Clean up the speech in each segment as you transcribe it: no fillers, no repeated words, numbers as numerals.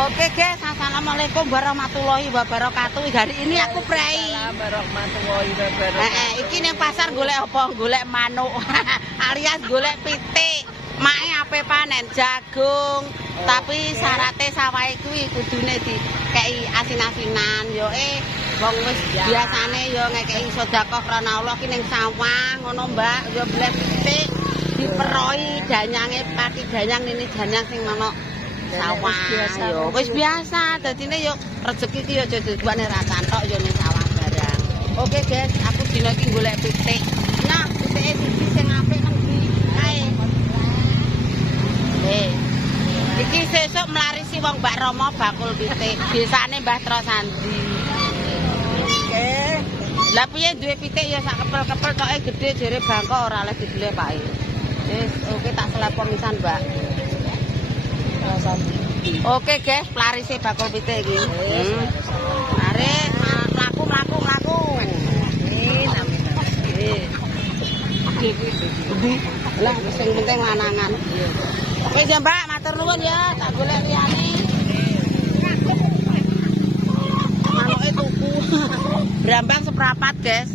Oke guys, assalamualaikum warahmatullahi wabarakatuh. Hari ini aku prei. Warahmatullahi wabarakatuh. Iki ning pasar golek apa? Golek manuk alias golek pitik. Mae ape panen jagung, tapi syaratnya sawahe kuwi kudune dikei asin-asinan yo wong wis biasane yo ngekei sedekah krana Allah ki ning sawah ngono Mbak, yo blek pitik diperoi danyange pati danyang ini danyang sing ana sawah yo wis biasa dadine yo rezeki ki yo aja dibuane ra cantok yo ning sawah barang. Oke guys, aku dina iki golek pitik. Nah, pitike siji sing apik nang ndi? Kae. Iki sesuk melarisi wong Mbak Rama bakul pitik. Desane Mbah Trosandi. Oke. Lah piye duwe pitik ya sak kepel-kepel toke gedhe jere bangko ora oleh dibeli Pak. Wis oke tak selepon pisan, Mbak. Oke guys, pelarisi bakul pitik iki. Mari mlaku. Lah sing penting lanangan. Wis ya Mbak, matur nuwun ya, tak golek liyane. Manuke tuku. Brambang seprapat, guys.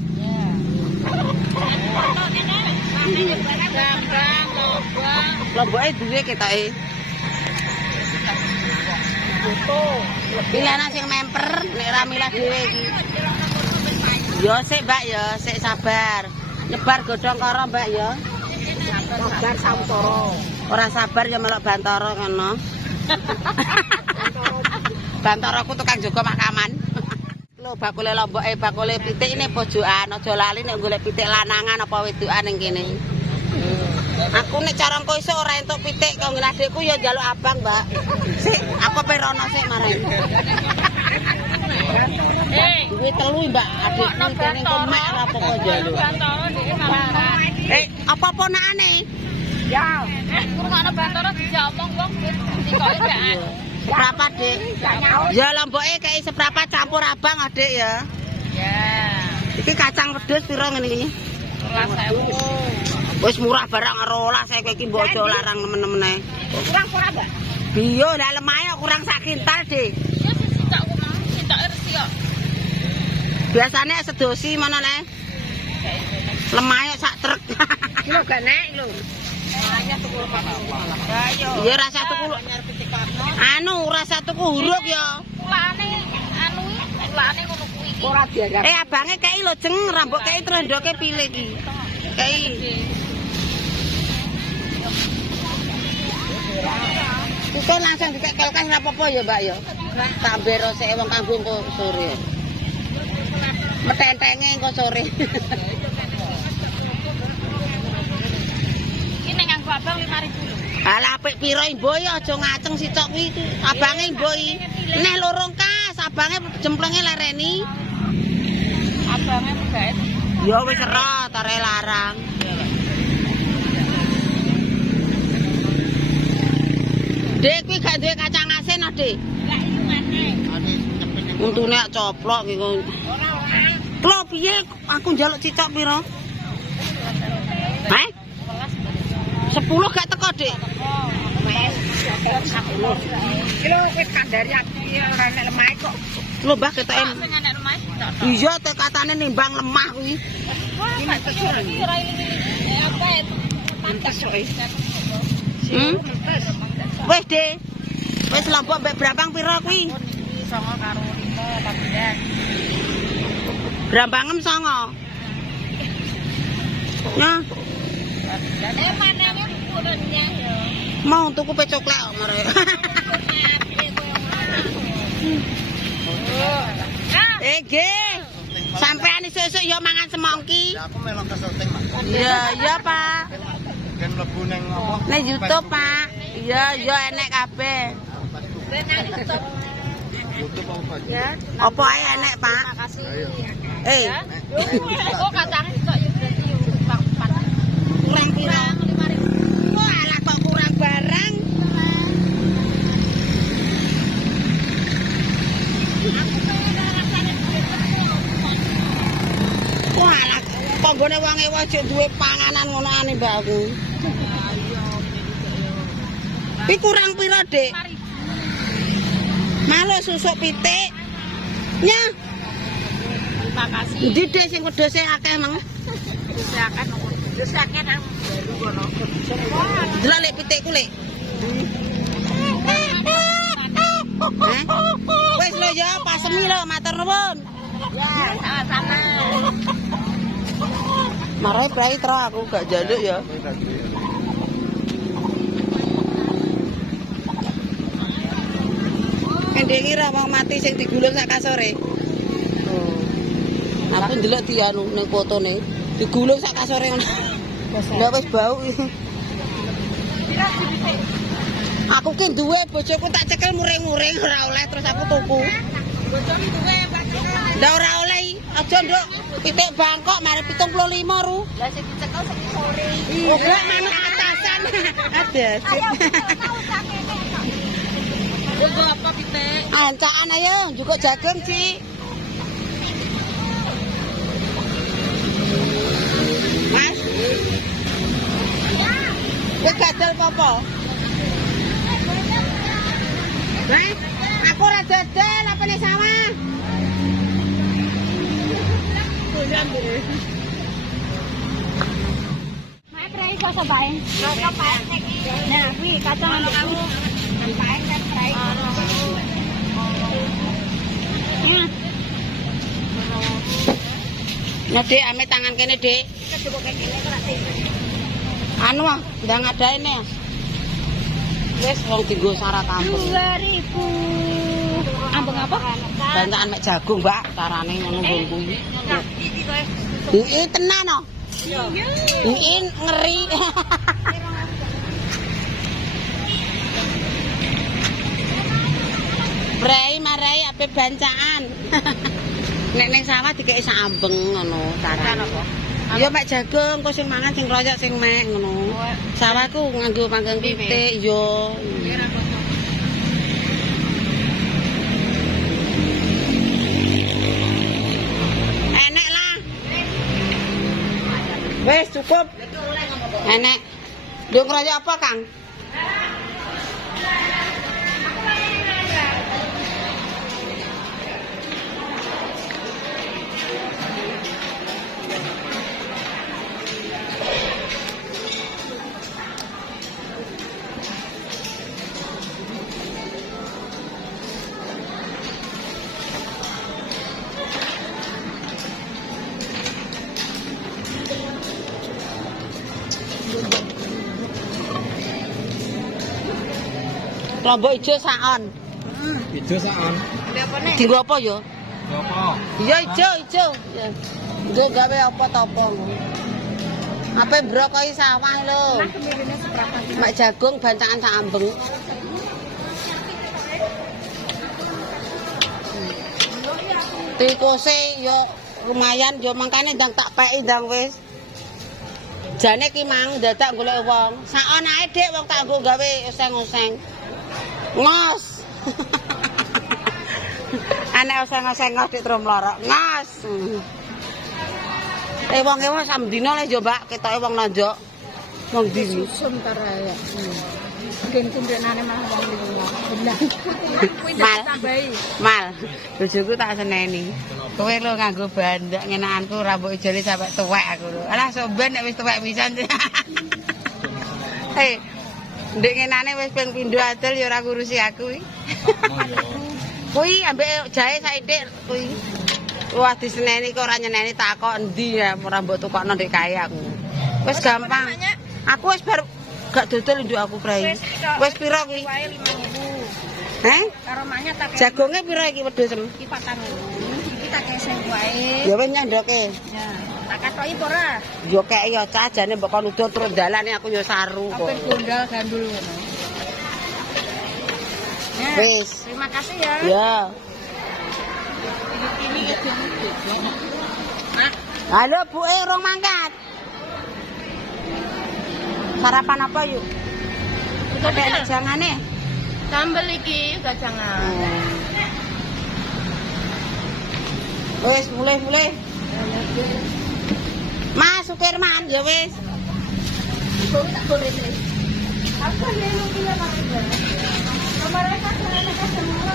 Brambang, lomboke duwe ketoke. Pilihana sing memper, nek ra milah dhewe iki. Yo sik Mbak ya, sik sabar. Nyebar godhong karo Mbak ya. Sabar sawetara. Ora sabar ya melok bantara kono. Bantaraku tukang jaga makaman. Lho bakule lomboke bakule pitik ini pojokan, aja lali nek golek pitik lanangan apa wedokan ning kene. Aku nek cara engko iso ora entuk pitik kanggo adekku ya njaluk abang, Mbak. Sik, aku perono sik marani. Duwe telu Mbak, adekku kene kemek ora apa-apa njaluk. Apa ponakane? Ya. Kurang bantara dijomong wong dikoke gak. Berapa, Dik? Ya lomboke kayak seberapa campur abang, Adik ya. Ya. Iki kacang pedes piro ngene iki? 12.000. Wis murah barang 12.000 iki mbok aja larang nemen-nemene. Kurang ora, Mbak? Iya, lah lemahe kurang sak kintal, Dik. Ya sitok resi kok. Biasane sedosi mana le? Lemahe sak truk. Kilo gak naik lho. Ya rasa tuku anu rasa tuku huruf ya. Kulane ngono kuwi iki. Ora diarep. Abange kei lho jeng rambut kei terus ndoke pilih iki. Kei. Iku langsung dikekelkan ora apa-apa ya, Mbak ya. Tak bero sik wong kanggo engko sore. Metentenge engko sore. Abang 5.000 lho. Ala apik piro Mbok ya aja ngaceng sicok kuwi. Abange Mbok iki. Neh lorong kas, abange jemplenge lereni. Abange megait. Ya wis ero tare larang. Dek kuwi gak duwe kacang asin, Dik. Lah iki maneh. Untune coplok iki. Ora. Lho piye aku njaluk cicok piro? Hah? 10 gak teko, Dik. Kilo wis kandhari aku ora nek lemah kok. Lho, Mbah ketoke. Sing nek lemah. Iya, tek katane nimbang lemah kuwi. Wis, Dik. Wis lombok mbek brambang pira kuwi? 9 karo 5 14. Brambangem 9. Ya. Mau tuku pe coklat kok mare. Nggih. Sampean sesuk ya mangan semongki. Ya aku melok ke syuting, Mas. Iya, Pak. Ben mlebu ning apa? Ning YouTube, Pak. Iya, enek kabeh. YouTube apa? Ya. Apa ae enek, Pak? Makasih. Oh, kacang kok ya berarti kurang pira? 5.000. Wah, alah kok kurang barang. Wah, alah kok nggone wong e wajib duwe panganan ngono ane mbakku. Iki kurang pira, Dik? Malu susuk pitik. Nya. Terima kasih. Ndi Dek sing wedhose akeh emang. Silakan. Silakan nang baru kono. Delok lek pitikku lek. Wis lho ya, pasemi lho, matur nuwun. Ya, sama-sama. Marai prai tro aku gak jaluk ya. Kendhengi ra wong mati sing digulung sak kasore. Oh. Aku ndelok di anu ning fotone, digulung sak kasore ngono. Lah wis bau. Aku ki duwe bojoku tak cekel muring-muring ora oleh terus aku tuku. Bojomu duwe Pak Cekel. Ndak ora oleh. Aja nduk pitik Bangkok mari 75 ru. Lah sing dicekel sing sore. Oh, gak manuk atasan. Ada. Itu apa pitik? Ancaan ayo, juga jagung sih. Mas. Wis gadel apa? Mas, aku ora dodol apa ning sawah. Mae prei kok bae. Kok pae iki. Nah, kuwi kacang kamu. Pae kan prei. Nah, Dek, ame tangan kene, Dek. Coba kayak gini ora Anu ah, ndang adaine. Wis wong dienggo syarat ampun. 2000. Ambeng apa? Bantakan mek jagung, Mbak, carane ngono nggonku. Nah, iki kowe. Iki tenan no. Iki ngeri. Brai marai ape bancaan. Nek ning sawah dikeki sak ambeng ngono carane. Ya mek jagung kok sing mangan sing royok sing mek ngono. Sawahku nganggo panggang pitik yo. Enek lah. Wes cukup. Enek. Ndung royok apa, Kang? Lombok ijo saon. Ijo saon. Dienggo apa ya? Apa? Iya ijo. Ya. Nggo gawe apa ta apa. Ape brokoi sawah lho. Mak jagung bancakan sak ambeng. Tikuse yo lumayan yo mangkane ndang tak peki ndang wis. Jane ki mang dadak golek wong. Saon ae Dik wong tak nggo gawe oseng-oseng. Ngos. Anek oseng-oseng ngos dik trum lorok. Ngos. Wong wis samdina le yo Mbak ketoke wong nonjok. Wong ndi? Sebentar ya. Mungkin kundenane mah wong lima. Benar. Mal. Mal. Bojoku tak seneni. Kowe lho nganggo bandak ngenakanku rambut ijole sampe tuwek aku lho. Alah somben nek wis tuwek pisan. Hei. Ndek ngenane wis ping pindho adol ya ora ngurusi aku iki. Kuwi ambek jahe saithik kuwi. Wah diseneni kok ora nyeneni tak kok endi ya ora mbok tukokno ndek kae aku. Wis gampang. Aku wis bar gak dodol nduk aku Prai. Wis pira kuwi? Wae 5.000. Heh? Karo maknya tak Jagonge pira iki wedhusem? iki 4.000. Iki tak keseng wae. Ya wis nyandoke. Ya, tak katoki apa ora? Yo kek ya cah jane mbok kon udur terus dalane aku yo saru kok. Apik gondal gandul ngono. Ya, Wis. terima kasih ya. Ya. Halo Bu, urung mangkat. Sarapan apa yuk? Ada jangane. Sambel iki gajangan. Wis mulai. Mas Sukirman ya wis. Apa nih lu punya kamera? Kamera kan semua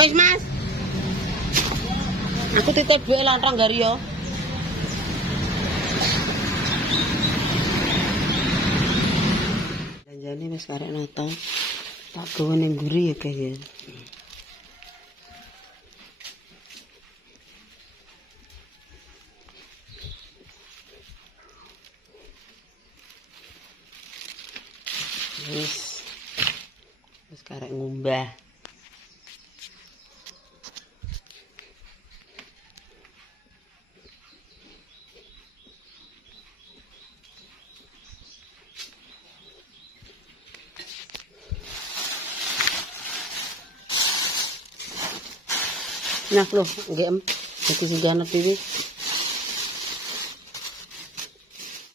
Wis, Mas. Aku titip duwe lontong gari yo. Janjane wis karek nata. Tak gawe ning mburi ya, guys ya. Wis karek ngumbah. Nah, loh, nggih em. Dadi singgahna dhewe.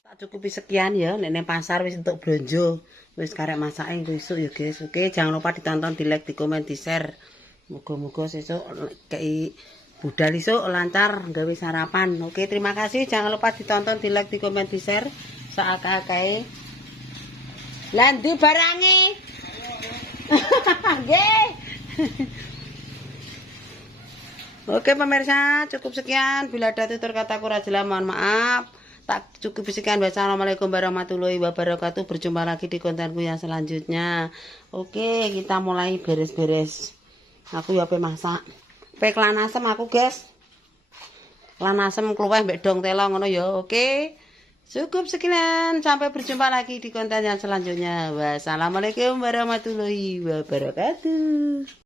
Tak cukupi sekian ya, nek nang pasar wis entuk blonjo. Wis karek masake besok ya, guys. Oke, jangan lupa ditonton, di-like, di-komen, di-share. Moga-moga sesuk kei budal isuk lancar gawe sarapan. Oke, terima kasih. Jangan lupa ditonton, di-like, di-komen, di-share. Saakeh-akahe. Lah ndi barange? Nggih. Oke pemirsa, cukup sekian. Bila ada tutur kata kurang jelas, mohon maaf. Tak cukup sekian. Wassalamualaikum warahmatullahi wabarakatuh. Berjumpa lagi di kontenku yang selanjutnya. Oke, kita mulai beres-beres. Aku ya pe masak. Pe klan asem aku, guys. Klan asem kluweh mbek dong telo ngono ya. Oke. Cukup sekian. Sampai berjumpa lagi di konten yang selanjutnya. Wassalamualaikum warahmatullahi wabarakatuh.